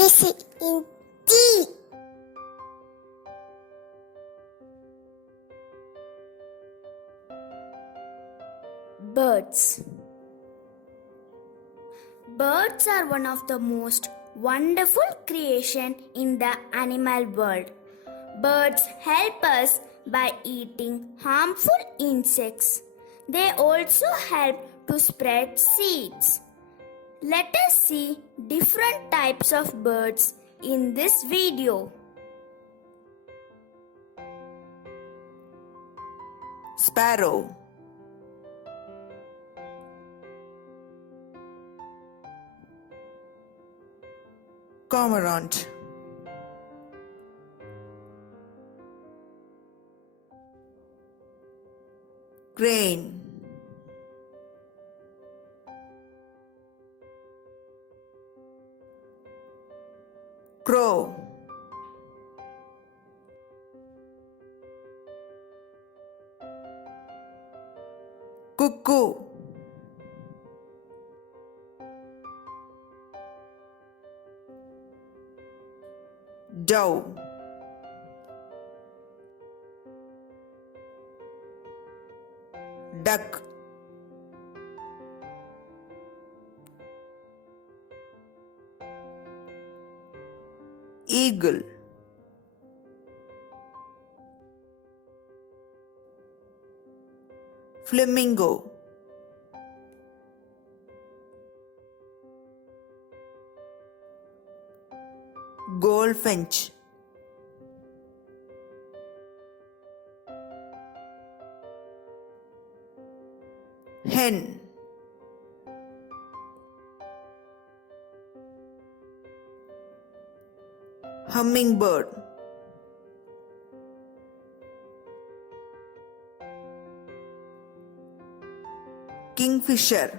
kiss it in tea. Birds. Birds are one of the most wonderful creation in the animal world. Birds help us by eating harmful insects. They also help to spread seeds. Let us see different types of birds in this video. Sparrow, cormorant, crane, crow, cuckoo, dove, duck, eagle, flamingo, goldfinch, hen, hummingbird, kingfisher,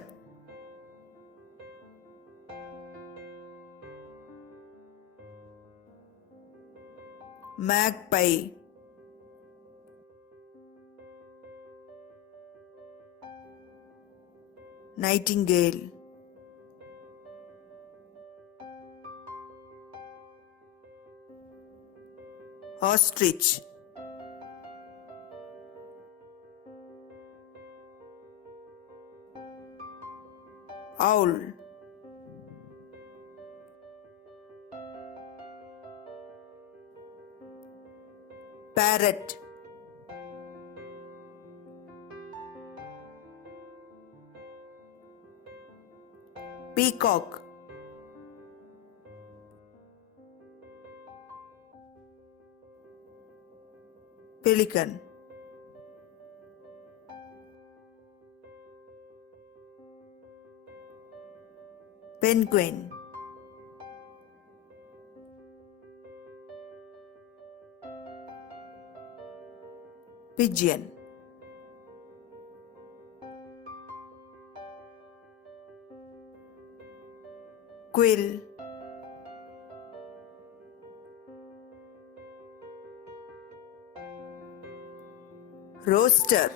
magpie, nightingale, ostrich, owl, parrot, peacock, pelican, penguin, pigeon, quail, rooster,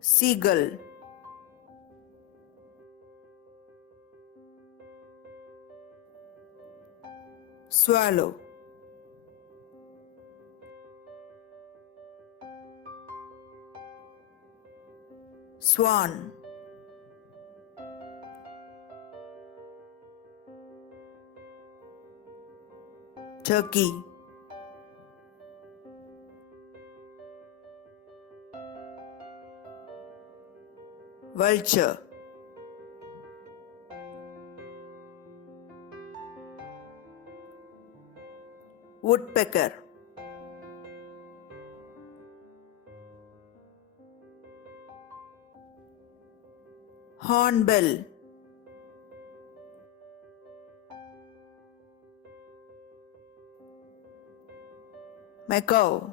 seagull, swallow, swan, turkey, vulture, woodpecker, hornbill, macaw,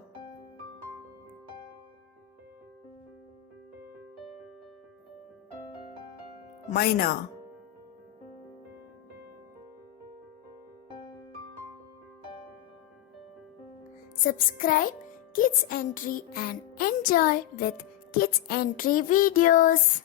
myna, Subscribe Kids Entry and enjoy with kids entry videos.